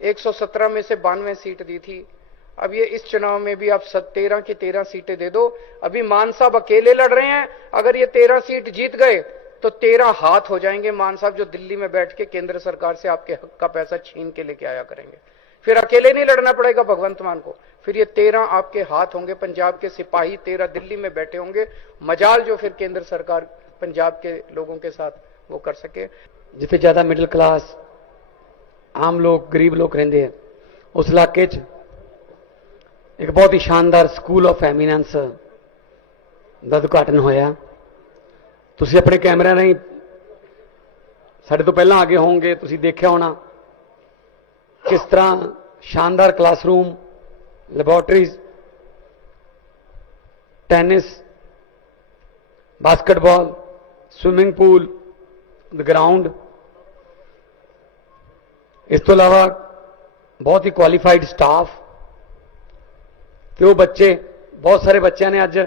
117 में से 92 सीट दी थी। अब ये इस चुनाव में भी आप 13 की 13 सीटें दे दो। अभी मान साहब अकेले लड़ रहे हैं, अगर ये 13 सीट जीत गए तो 13 हाथ हो जाएंगे मान साहब, जो दिल्ली में बैठ के केंद्र सरकार से आपके हक का पैसा छीन के लेके आया करेंगे। फिर अकेले नहीं लड़ना पड़ेगा भगवंत मान को, फिर ये 13 आपके हाथ होंगे। पंजाब के सिपाही 13 दिल्ली में बैठे होंगे। मजाल जो फिर केंद्र सरकार पंजाब के लोगों के साथ वो कर सके। जिथे ज्यादा मिडिल क्लास आम लोग गरीब लोग रहते हैं उस इलाके च एक बहुत ही शानदार स्कूल ऑफ एमीनेंस का उद्घाटन होया। तुसी अपने कैमरे राਹੀਂ साडे तो पहला आगे होंगे, तुसी देखिया होना किस तरह शानदार classroom, laboratories, tennis, basketball, swimming pool, ground, इस तो अलावा बहुत ही क्वालिफाइड स्टाफ। तो वो बच्चे, बहुत सारे बच्चों ने अज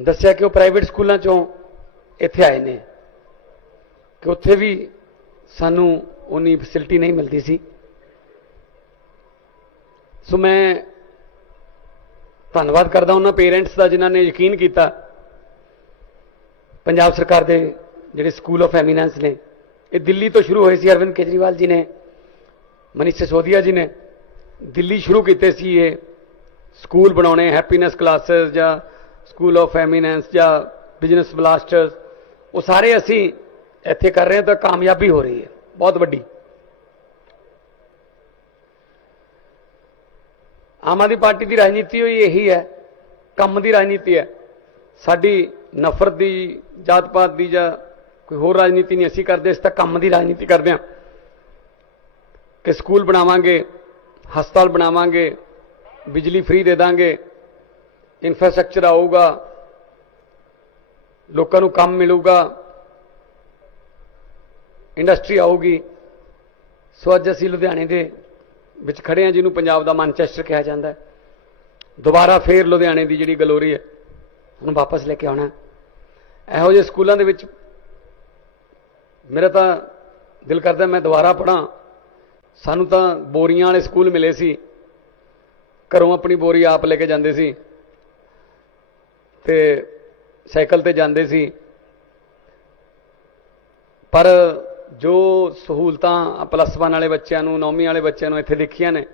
दसिया कि वो प्राइवेट स्कूलों चों इत्थे आए ने कि उत्थे भी सानू उन्नी फैसिलिटी नहीं मिलती सी। सो मैं धन्यवाद करदा उन्हां पेरेंट्स का जिन्हां ने यकीन किया। पंजाब सरकार के जिहड़े स्कूल ऑफ एमीनेंस ने ये दिल्ली तो शुरू होए सी, अरविंद केजरीवाल जी ने, मनीष सिसोदिया जी ने दिल्ली शुरू किए सी ये स्कूल बनाने, हैप्पीनेस क्लासेस या स्कूल ऑफ एमीनेंस या बिजनेस ब्लास्टर्स, वो सारे असी इत्थे कर रहे हैं। तो कामयाबी हो रही है बहुत वड्डी। आम आदमी पार्टी की राजनीति यही है, कम की राजनीति है। साडी नफरत की, जात पात की या कोई होर राजनीति नहीं असी करते, इस तक कम की राजनीति करते हैं कि स्कूल बनावांगे, हस्पताल बनावांगे, बिजली फ्री दे देंगे, इंफ्रास्ट्रक्चर आऊगा, लोगों को काम मिलूगा, इंडस्ट्री आऊगी। सो अज असी लुधियाने के विच खड़े हैं जिन्हों पंजाब का मैनचेस्टर कहा जाता है। दोबारा फिर लुधियाने की जी गलोरी है उन्होंने वापस लेके आना। इहो जे स्कूलों के विच मेरा तो दिल करता मैं दोबारा पढ़ा। सानू तो बोरियां वाले स्कूल मिले सी, घरों अपनी बोरी आप लेके जाते सी ते साइकिल ते जाते सी। पर जो सहूलतां प्लस 1 वाले बच्चों, 9वीं वाले बच्चों इत्थे देखिया ने,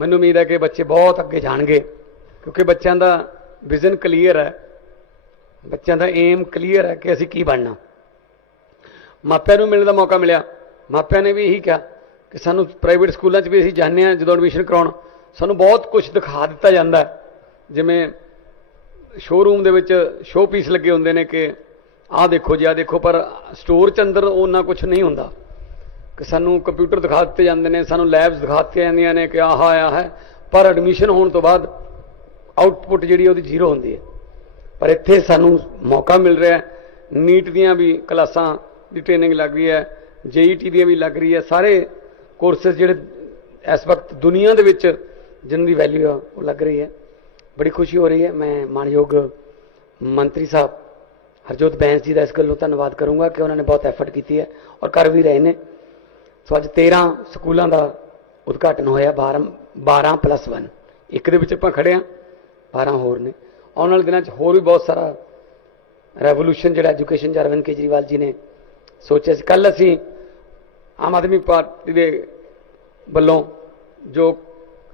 मैनूं उम्मीद है कि बच्चे बहुत अगे जाणगे, क्योंकि बच्चों का विजन क्लीयर है, बच्चों का एम क्लीयर है कि असीं की बनना। मापिਆਂ ਨੂੰ मिलने का मौका मिला, मापिਆਂ ने भी यही कहा कि सानू प्राइवेट स्कूलों भी असीं जाने हैं, जो एडमिशन कराउण सानू बहुत कुछ दिखा दिता जाता है। जिमें शोरूम के शो पीस लगे होंगे ने कि आ देखो जी, आ देखो, पर स्टोर च अंदर उन्ना कुछ नहीं होंदा कि सानू कंप्यूटर दिखा दिते जाते हैं, सानू लैब्स दिखा दित्तियां जांदियां ने कि आह आया है, पर एडमिशन होने तो बाद आउटपुट जी वो जीरो होंदी है। पर इत्थे सानू मौका मिल रहा है, नीट दियां भी क्लासां की ट्रेनिंग लग रही है, JET दी भी लग रही है, सारे कोर्सेज जिहड़े इस वक्त दुनिया दे विच जिनकी वैल्यू है वो लग रही है। बड़ी खुशी हो रही है। मैं मानयोग मंत्री साहब हरजोत बैंस जी का इस गलों धन्यवाद करूँगा कि उन्होंने बहुत एफर्ट की है और कर भी रहे हैं। सो अज 13 स्कूलों का उद्घाटन होया, 12 + 1, एक दे विच आपां खड़े हाँ, 12 होर ने। आने वाले दिनों होर भी बहुत सारा रेवोल्यूशन जो एजुकेशन अरविंद केजरीवाल जी ने सोचा। कल असी आम आदमी पार्टी के वलों, जो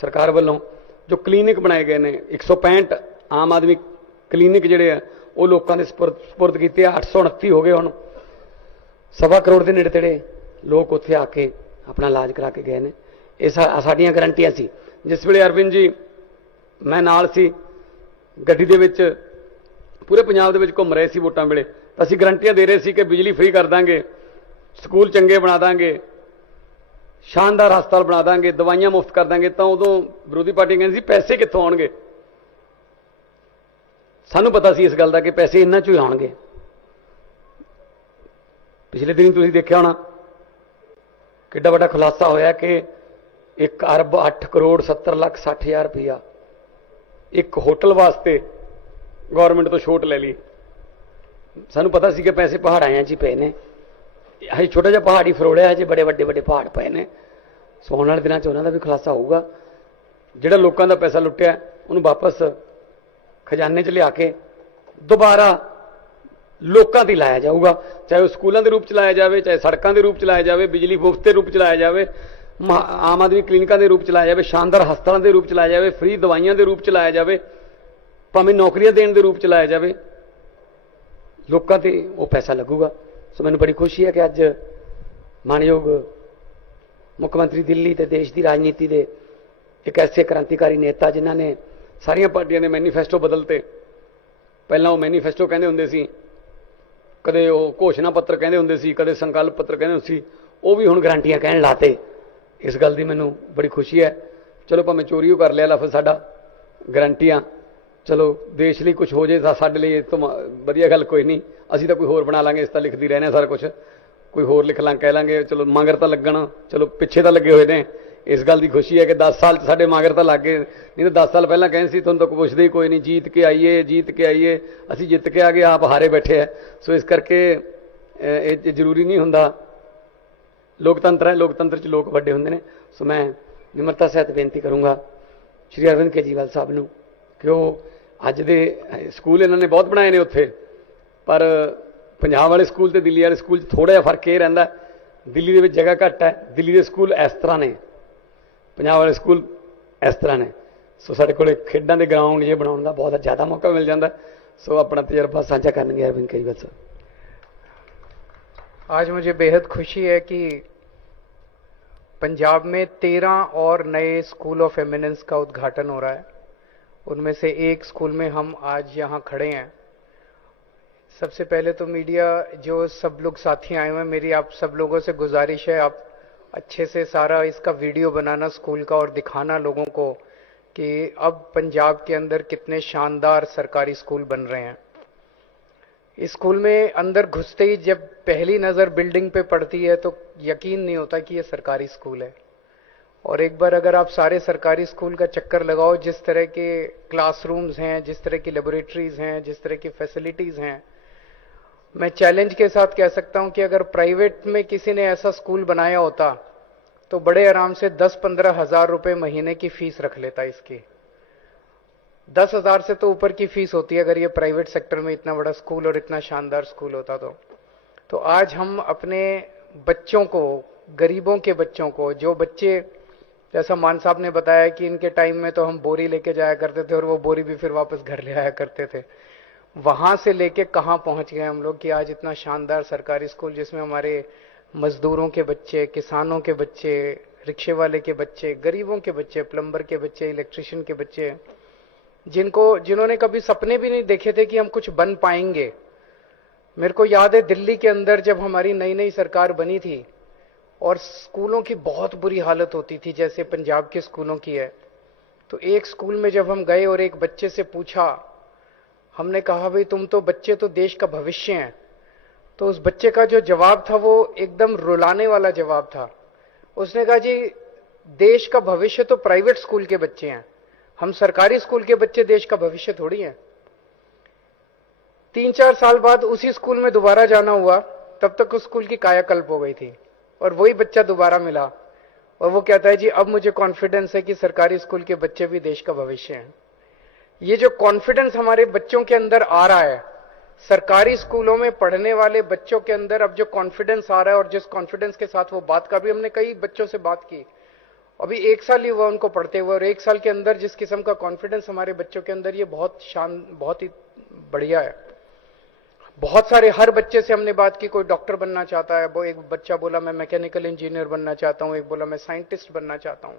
सरकार वलों जो क्लीनिक बनाए गए हैं, 165 आम आदमी क्लीनिक जोड़े है वो लोगों ने सपुरद किए। 829 हो गए हूँ, 1.25 करोड़ के नेड़े तेड़े लोग उत्थे आके अपना इलाज करा के गए हैं। ये साडियां गारंटियां सी। जिस वेले अरविंद जी मैं नाल सी गड्डी दे विच पूरे पंजाब दे विच घूम रहे सी वोटां वेले, तो असीं गारंटियां दे रहे सी कि बिजली फ्री कर देंगे, स्कूल चंगे बना देंगे, शानदार हस्पताल बना देंगे, दवाइयां मुफ्त कर देंगे। तो उदों विरोधी पार्टी कहती सी पैसे कित्थों आउणगे। सानू पता सी इस गल का कि पैसे इन्हां चों ही आउणगे। पिछले दिन तुसीं देखिया होना किड्डा वड्डा खुलासा होया कि 1 अरब 8 करोड़ 70 लाख 60 हज़ार रुपया एक होटल वास्ते गौरमेंट तो छूट ले ली। सानू पता सी कि पैसे पहाड़ां 'च ही पे ने, ਹਜੇ ਛੋਟਾ ਜਿਹਾ ਪਹਾੜ ਹੀ ਫਰੋੜਿਆ, ਹਜੇ ਬੜੇ ਵੱਡੇ ਵੱਡੇ ਪਹਾੜ ਪਏ ਨੇ। ਸੋ ਆਉਣ ਵਾਲੇ ਦਿਨਾਂ 'ਚ ਉਹਨਾਂ ਦਾ ਵੀ ਖੁਲਾਸਾ ਹੋਊਗਾ। ਜਿਹੜਾ ਲੋਕਾਂ ਦਾ ਪੈਸਾ ਲੁੱਟਿਆ ਉਹਨੂੰ ਵਾਪਸ ਖਜ਼ਾਨੇ 'ਚ ਲਿਆ ਕੇ ਦੁਬਾਰਾ ਲੋਕਾਂ ਤੇ ਲਾਇਆ ਜਾਊਗਾ, ਚਾਹੇ ਉਹ ਸਕੂਲਾਂ ਦੇ ਰੂਪ ਚ ਲਾਇਆ ਜਾਵੇ, ਚਾਹੇ ਸੜਕਾਂ ਦੇ ਰੂਪ ਚ ਲਾਇਆ ਜਾਵੇ, ਬਿਜਲੀ ਮੁਫਤ ਦੇ ਰੂਪ ਚ ਲਾਇਆ ਜਾਵੇ, ਆਮ ਆਦਮੀ ਕਲੀਨਿਕਾਂ ਦੇ ਰੂਪ ਚ ਲਾਇਆ ਜਾਵੇ, ਸ਼ਾਨਦਾਰ ਹਸਪਤਾਲਾਂ ਦੇ ਰੂਪ ਚ ਲਾਇਆ ਜਾਵੇ, ਫ੍ਰੀ ਦਵਾਈਆਂ ਦੇ ਰੂਪ ਚ ਲਾਇਆ ਜਾਵੇ, ਭਾਵੇਂ ਨੌਕਰੀਆਂ ਦੇਣ ਦੇ ਰੂਪ ਚ ਲਾਇਆ ਜਾਵੇ, ਲੋਕਾਂ ਤੇ ਉਹ ਪੈਸਾ ਲੱਗੂਗਾ। ਸੋ ਮੈਨੂੰ ਬੜੀ ਖੁਸ਼ੀ ਹੈ ਕਿ ਅੱਜ ਮਾਨਯੋਗ ਮੁੱਖ ਮੰਤਰੀ ਦਿੱਲੀ ਤੇ ਦੇਸ਼ ਦੀ ਰਾਜਨੀਤੀ ਦੇ ਇੱਕ ਐਸੇ ਕ੍ਰਾਂਤੀਕਾਰੀ ਨੇਤਾ ਜਿਨ੍ਹਾਂ ਨੇ ਸਾਰੀਆਂ ਪਾਰਟੀਆਂ ਦੇ ਮੈਨੀਫੈਸਟੋ ਬਦਲਤੇ। ਪਹਿਲਾਂ ਉਹ ਮੈਨੀਫੈਸਟੋ ਕਹਿੰਦੇ ਹੁੰਦੇ ਸੀ, ਕਦੇ ਉਹ ਘੋਸ਼ਣਾ ਪੱਤਰ ਕਹਿੰਦੇ ਹੁੰਦੇ ਸੀ, ਕਦੇ ਸੰਕਲਪ ਪੱਤਰ ਕਹਿੰਦੇ ਹੁੰਦੇ ਸੀ, ਉਹ ਵੀ ਹੁਣ ਗਰੰਟੀਆਂ ਕਹਿਣ ਲਾਤੇ। ਇਸ ਗੱਲ ਦੀ ਮੈਨੂੰ ਬੜੀ ਖੁਸ਼ੀ ਹੈ। ਚਲੋ ਭਾਵੇਂ ਚੋਰੀ ਕਰ ਲਿਆ ਲਫ਼ਜ਼ ਸਾਡਾ, ਗਰੰਟੀਆਂ, ਚਲੋ ਦੇਸ਼ ਲਈ ਕੁਝ ਹੋ ਜੇ ਤਾਂ ਸਾਡੇ ਲਈ ਇਸ ਤੋਂ ਵਧੀਆ ਗੱਲ ਕੋਈ ਨਹੀਂ। ਅਸੀਂ ਤਾਂ ਕੋਈ ਹੋਰ ਬਣਾ ਲਾਂਗੇ, ਇਸ ਤਾਂ ਲਿਖਦੀ ਰਹਿੰਦੇ ਹਾਂ ਸਾਰਾ ਕੁਝ, ਕੋਈ ਹੋਰ ਲਿਖ ਲਾਂ ਕਹਿ ਲਾਂਗੇ, ਚਲੋ ਮਗਰ ਤਾਂ ਲੱਗਣ, ਚਲੋ ਪਿੱਛੇ ਤਾਂ ਲੱਗੇ ਹੋਏ ਨੇ। ਇਸ ਗੱਲ ਦੀ ਖੁਸ਼ੀ ਹੈ ਕਿ 10 ਸਾਲ 'ਚ ਸਾਡੇ ਮਗਰ ਤਾਂ ਲੱਗ ਗਏ, ਨਹੀਂ ਤਾਂ 10 ਸਾਲ ਪਹਿਲਾਂ ਕਹਿੰਦੇ ਸੀ ਤੁਹਾਨੂੰ ਤਾਂ ਕੋਈ ਪੁੱਛਦੇ ਹੀ ਕੋਈ ਨਹੀਂ, ਜੀਤ ਕੇ ਆਈਏ ਜੀਤ ਕੇ ਆਈਏ। ਅਸੀਂ ਜਿੱਤ ਕੇ ਆ ਗਏ, ਆਪ ਹਾਰੇ ਬੈਠੇ ਆ। ਸੋ ਇਸ ਕਰਕੇ ਇਹ ਜ਼ਰੂਰੀ ਨਹੀਂ ਹੁੰਦਾ, ਲੋਕਤੰਤਰ ਹੈ, ਲੋਕਤੰਤਰ 'ਚ ਲੋਕ ਵੱਡੇ ਹੁੰਦੇ ਨੇ। ਸੋ ਮੈਂ ਨਿਮਰਤਾ ਸਹਿਤ ਬੇਨਤੀ ਕਰੂੰਗਾ ਸ਼੍ਰੀ ਅਰਵਿੰਦ ਕੇਜਰੀਵਾਲ ਸਾਹਿਬ ਨੂੰ ਕਿ ਉਹ ਅੱਜ ਦੇ ਸਕੂਲ ਇਹਨਾਂ ਨੇ ਬਹੁਤ ਬਣਾਏ ਨੇ ਉੱਥੇ, ਪਰ ਪੰਜਾਬ ਵਾਲੇ ਸਕੂਲ ਤੇ ਦਿੱਲੀ ਵਾਲੇ ਸਕੂਲ 'ਚ ਥੋੜ੍ਹਾ ਜਿਹਾ ਫਰਕ ਇਹ ਰਹਿੰਦਾ, ਦਿੱਲੀ ਦੇ ਵਿੱਚ ਜਗ੍ਹਾ ਘੱਟ ਹੈ, ਦਿੱਲੀ ਦੇ ਸਕੂਲ ਇਸ ਤਰ੍ਹਾਂ ਨੇ, ਪੰਜਾਬ ਵਾਲੇ ਸਕੂਲ ਇਸ ਤਰ੍ਹਾਂ ਨੇ। ਸੋ ਸਾਡੇ ਕੋਲ ਖੇਡਾਂ ਦੇ ਗਰਾਊਂਡ ਜੇ ਬਣਾਉਣ ਦਾ ਬਹੁਤ ਜ਼ਿਆਦਾ ਮੌਕਾ ਮਿਲ ਜਾਂਦਾ। ਸੋ अपना तजर्बा साझा करेंगे अरविंद केजरीवाल साहब। आज मुझे बेहद खुशी है कि पंजाब में 13 और नए स्कूल ऑफ एमिनेंस का उद्घाटन हो रहा है। उनमें से एक स्कूल में हम आज यहाँ खड़े हैं। सबसे पहले तो मीडिया जो सब लोग साथी आए हुए हैं, मेरी आप सब लोगों से गुजारिश है, आप अच्छे से सारा इसका वीडियो बनाना स्कूल का और दिखाना लोगों को कि अब पंजाब के अंदर कितने शानदार सरकारी स्कूल बन रहे हैं। इस स्कूल में अंदर घुसते ही जब पहली नज़र बिल्डिंग पे पड़ती है तो यकीन नहीं होता कि ये सरकारी स्कूल है। और एक बार अगर आप सारे सरकारी स्कूल का चक्कर लगाओ, जिस तरह के क्लासरूम्स हैं, जिस तरह की लेबोरेटरीज हैं, जिस तरह की फैसिलिटीज़ हैं, मैं चैलेंज के साथ कह सकता हूं कि अगर प्राइवेट में किसी ने ऐसा स्कूल बनाया होता तो बड़े आराम से 10-15 हज़ार रुपये महीने की फीस रख लेता। इसकी 10,000 से तो ऊपर की फीस होती है अगर ये प्राइवेट सेक्टर में इतना बड़ा स्कूल और इतना शानदार स्कूल होता तो आज हम अपने बच्चों को, गरीबों के बच्चों को, जो बच्चे, जैसा मान साहब ने बताया कि इनके टाइम में तो हम बोरी लेके जाया करते थे और वो बोरी भी फिर वापस घर ले आया करते थे, वहां से लेके कहां पहुंच गए हम लोग कि आज इतना शानदार सरकारी स्कूल जिसमें हमारे मजदूरों के बच्चे, किसानों के बच्चे, रिक्शे वाले के बच्चे, गरीबों के बच्चे, प्लम्बर के बच्चे, इलेक्ट्रिशियन के बच्चे, जिन्होंने कभी सपने भी नहीं देखे थे कि हम कुछ बन पाएंगे। मेरे को याद है दिल्ली के अंदर जब हमारी नई नई सरकार बनी थी और स्कूलों की बहुत बुरी हालत होती थी जैसे पंजाब के स्कूलों की है, तो एक स्कूल में जब हम गए और एक बच्चे से पूछा, हमने कहा भाई तुम तो बच्चे तो देश का भविष्य हैं, तो उस बच्चे का जो जवाब था वो एकदम रुलाने वाला जवाब था। उसने कहा जी देश का भविष्य तो प्राइवेट स्कूल के बच्चे हैं, हम सरकारी स्कूल के बच्चे देश का भविष्य थोड़ी हैं। 3-4 साल बाद उसी स्कूल में दोबारा जाना हुआ, तब तक उस स्कूल की कायाकल्प हो गई थी और वही बच्चा दोबारा मिला और वो कहता है जी अब मुझे कॉन्फिडेंस है कि सरकारी स्कूल के बच्चे भी देश का भविष्य हैं। ये जो कॉन्फिडेंस हमारे बच्चों के अंदर आ रहा है, सरकारी स्कूलों में पढ़ने वाले बच्चों के अंदर अब जो कॉन्फिडेंस आ रहा है और जिस कॉन्फिडेंस के साथ वो बात कर, भी हमने कई बच्चों से बात की, अभी 1 साल ही हुआ उनको पढ़ते हुए, और 1 साल के अंदर जिस किस्म का कॉन्फिडेंस हमारे बच्चों के अंदर, ये बहुत ही बढ़िया है। बहुत सारे, हर बच्चे से हमने बात की, कोई डॉक्टर बनना चाहता है, वो एक बच्चा बोला मैं मैकेनिकल इंजीनियर बनना चाहता हूं, एक बोला मैं साइंटिस्ट बनना चाहता हूं।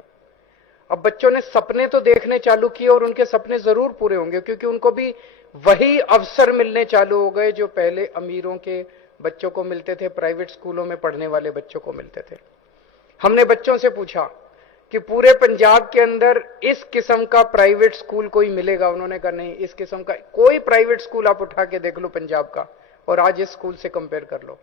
अब बच्चों ने सपने तो देखने चालू किए और उनके सपने जरूर पूरे होंगे क्योंकि उनको भी वही अवसर मिलने चालू हो गए जो पहले अमीरों के बच्चों को मिलते थे, प्राइवेट स्कूलों में पढ़ने वाले बच्चों को मिलते थे। हमने बच्चों से पूछा कि पूरे पंजाब के अंदर इस किस्म का प्राइवेट स्कूल कोई मिलेगा? उन्होंने कहा नहीं, इस किस्म का कोई प्राइवेट स्कूल आप उठा के देख लो पंजाब का और आज इस स्कूल से कंपेयर कर लो।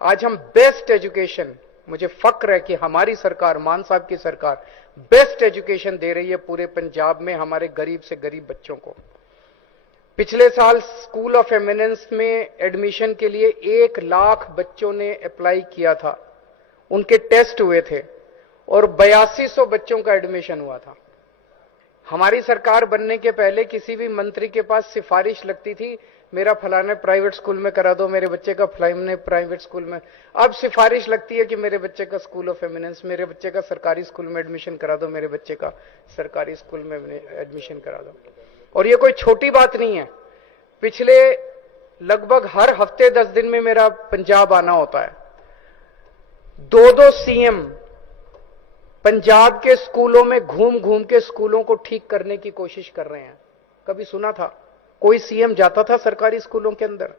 आज हम बेस्ट एजुकेशन, मुझे फक्र है कि हमारी सरकार, मान साहब की सरकार बेस्ट एजुकेशन दे रही है पूरे पंजाब में हमारे गरीब से गरीब बच्चों को। पिछले साल स्कूल ऑफ एमिनेंस में एडमिशन के लिए 1 लाख बच्चों ने अप्लाई किया था, उनके टेस्ट हुए थे और 8200 बच्चों का एडमिशन हुआ था। हमारी सरकार बनने के पहले किसी भी मंत्री के पास सिफारिश लगती थी, मेरा फलाने प्राइवेट स्कूल में करा दो, मेरे बच्चे का फलाने प्राइवेट स्कूल में। अब सिफारिश लगती है कि मेरे बच्चे का स्कूल ऑफ एमिनेंस, मेरे बच्चे का सरकारी स्कूल में एडमिशन करा दो, मेरे बच्चे का सरकारी स्कूल में एडमिशन करा दो। और ये कोई छोटी बात नहीं है। पिछले लगभग हर हफ्ते 10 दिन में मेरा पंजाब आना होता है। 2-2 सीएम पंजाब के स्कूलों में घूम घूम के स्कूलों को ठीक करने की कोशिश कर रहे हैं। कभी सुना था कोई सीएम जाता था सरकारी स्कूलों के अंदर?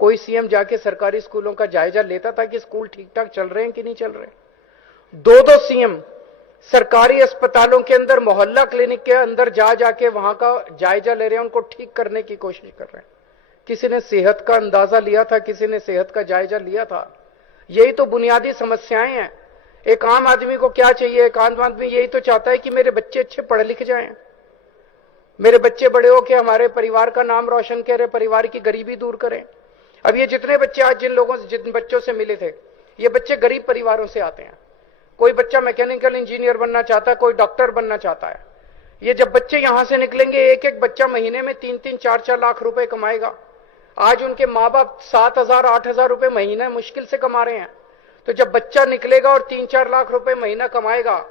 कोई सीएम जाके सरकारी स्कूलों का जायजा लेता था कि स्कूल ठीक ठाक चल रहे हैं कि नहीं चल रहे? 2-2 सीएम सरकारी अस्पतालों के अंदर, मोहल्ला क्लिनिक के अंदर जा जाके वहां का जायजा ले रहे हैं, उनको ठीक करने की कोशिश कर रहे हैं। किसी ने सेहत का अंदाजा लिया था? किसी ने सेहत का जायजा लिया था? यही तो बुनियादी समस्याएं हैं। एक आम आदमी को क्या चाहिए? एक आम आदमी यही तो चाहता है कि मेरे बच्चे अच्छे पढ़ लिख जाएं, मेरे बच्चे बड़े हो के हमारे परिवार का नाम रोशन करें, परिवार की गरीबी दूर करें। अब ये जितने बच्चे आज जिन बच्चों से मिले थे, ये बच्चे गरीब परिवारों से आते हैं। कोई बच्चा मैकेनिकल इंजीनियर बनना चाहता है, कोई डॉक्टर बनना चाहता है। ये जब बच्चे यहां से निकलेंगे, एक एक बच्चा महीने में 3-3, 4-4 लाख रुपए कमाएगा। आज उनके माँ बाप 7,000, 8,000 रुपए महीने मुश्किल से कमा रहे हैं। तो जब बच्चा निकलेगा और 3-4 लाख रुपए महीना कमाएगा,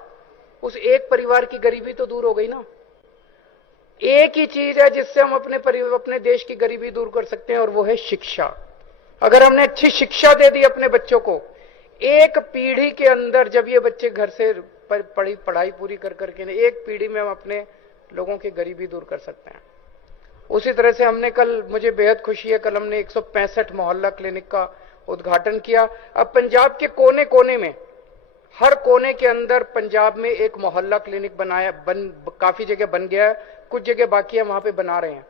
उस एक परिवार की गरीबी तो दूर हो गई ना। एक ही चीज है जिससे हम अपने देश की गरीबी दूर कर सकते हैं, और वो है शिक्षा। अगर हमने अच्छी शिक्षा दे दी अपने बच्चों को, एक पीढ़ी के अंदर, जब ये बच्चे घर से पढ़ाई पूरी कर करके, एक पीढ़ी में हम अपने लोगों की गरीबी दूर कर सकते हैं। उसी तरह से हमने कल, मुझे बेहद खुशी है, कल हमने 165 मोहल्ला क्लिनिक का उद्घाटन किया। अब पंजाब के कोने कोने में, हर कोने के अंदर पंजाब में एक मोहल्ला क्लिनिक काफी जगह बन गया है, कुछ जगह बाकी है, वहां पे बना रहे हैं।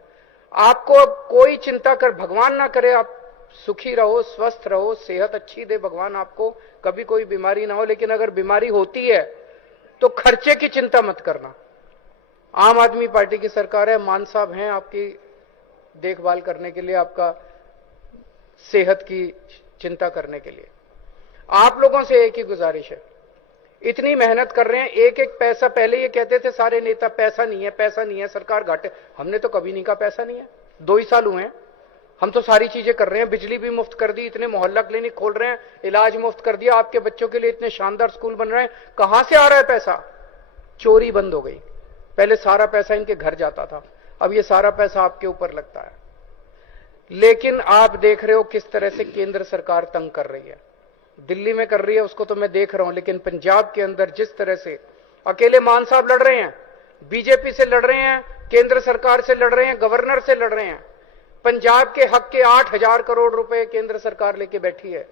आपको अब कोई चिंता कर, भगवान ना करे, आप सुखी रहो, स्वस्थ रहो, सेहत अच्छी दे भगवान आपको, कभी कोई बीमारी ना हो। लेकिन अगर बीमारी होती है तो खर्चे की चिंता मत करना। आम आदमी पार्टी की सरकार है, मान साहब हैं आपकी देखभाल करने के लिए, आपका सेहत की चिंता करने के लिए। आप लोगों से एक ही गुजारिश है, इतनी मेहनत कर रहे हैं, एक एक पैसा, पहले ये कहते थे सारे नेता पैसा नहीं है, पैसा नहीं है, सरकार घाटे। हमने तो कभी नहीं कहा पैसा नहीं है। 2 ही साल हुए हैं, हम तो सारी चीजें कर रहे हैं। बिजली भी मुफ्त कर दी, इतने मोहल्ला क्लिनिक खोल रहे हैं, इलाज मुफ्त कर दिया, आपके बच्चों के लिए इतने शानदार स्कूल बन रहे हैं। कहां से आ रहा है पैसा? चोरी बंद हो गई। पहले सारा पैसा इनके घर जाता था, अब ये सारा पैसा आपके ऊपर लगता है। लेकिन आप देख रहे हो किस तरह से केंद्र सरकार तंग कर रही है। दिल्ली में कर रही है उसको तो मैं देख रहा हूं, लेकिन पंजाब के अंदर जिस तरह से अकेले मान साहब लड़ रहे हैं, बीजेपी से लड़ रहे हैं, केंद्र सरकार से लड़ रहे हैं, गवर्नर से लड़ रहे हैं। पंजाब के हक के 8,000 करोड़ रुपए केंद्र सरकार लेके बैठी है।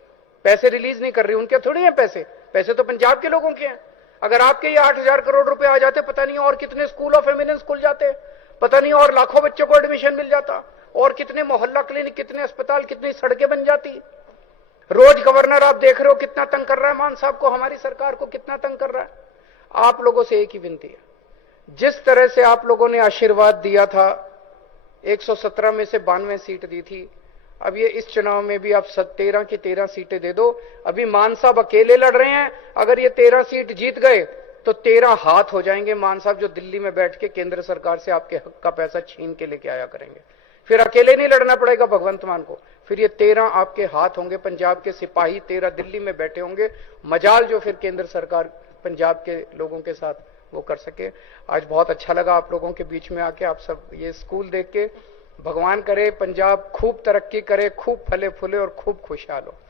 पैसे रिलीज नहीं कर रही, उनके थोड़ी हैं पैसे, पैसे तो पंजाब के लोगों के हैं। अगर आपके ये 8,000 करोड़ रुपए आ जाते, पता नहीं और कितने स्कूल ऑफ एमिनेंस खुल जाते, पता नहीं और लाखों बच्चों को एडमिशन मिल जाता, और कितने मोहल्ला क्लिनिक, कितने अस्पताल, कितनी सड़कें बन जाती। रोज गवर्नर आप देख रहे हो कितना तंग कर रहा है मान साहब को, हमारी सरकार को कितना तंग कर रहा है। आप लोगों से एक ही विनती है, जिस तरह से आप लोगों ने आशीर्वाद दिया था, 117 में से 92 सीट दी थी, अब ये इस चुनाव में भी आप 13 की 13 सीटें दे दो। अभी मान साहब अकेले लड़ रहे हैं, अगर ये 13 सीट जीत गए तो 13 हाथ हो जाएंगे मान साहब, जो दिल्ली में बैठ के केंद्र सरकार से आपके हक का पैसा छीन के लेके आया करेंगे। फिर अकेले नहीं लड़ना पड़ेगा भगवंत मान को, फिर ये 13 आपके हाथ होंगे। पंजाब के सिपाही 13 दिल्ली में बैठे होंगे, मजाल जो फिर केंद्र सरकार पंजाब के लोगों के साथ वो कर सके। आज बहुत अच्छा लगा आप लोगों के बीच में आके, आप सब ये स्कूल देख के। भगवान करे पंजाब खूब तरक्की करे, खूब फले फूले और खूब खुशहाल हो।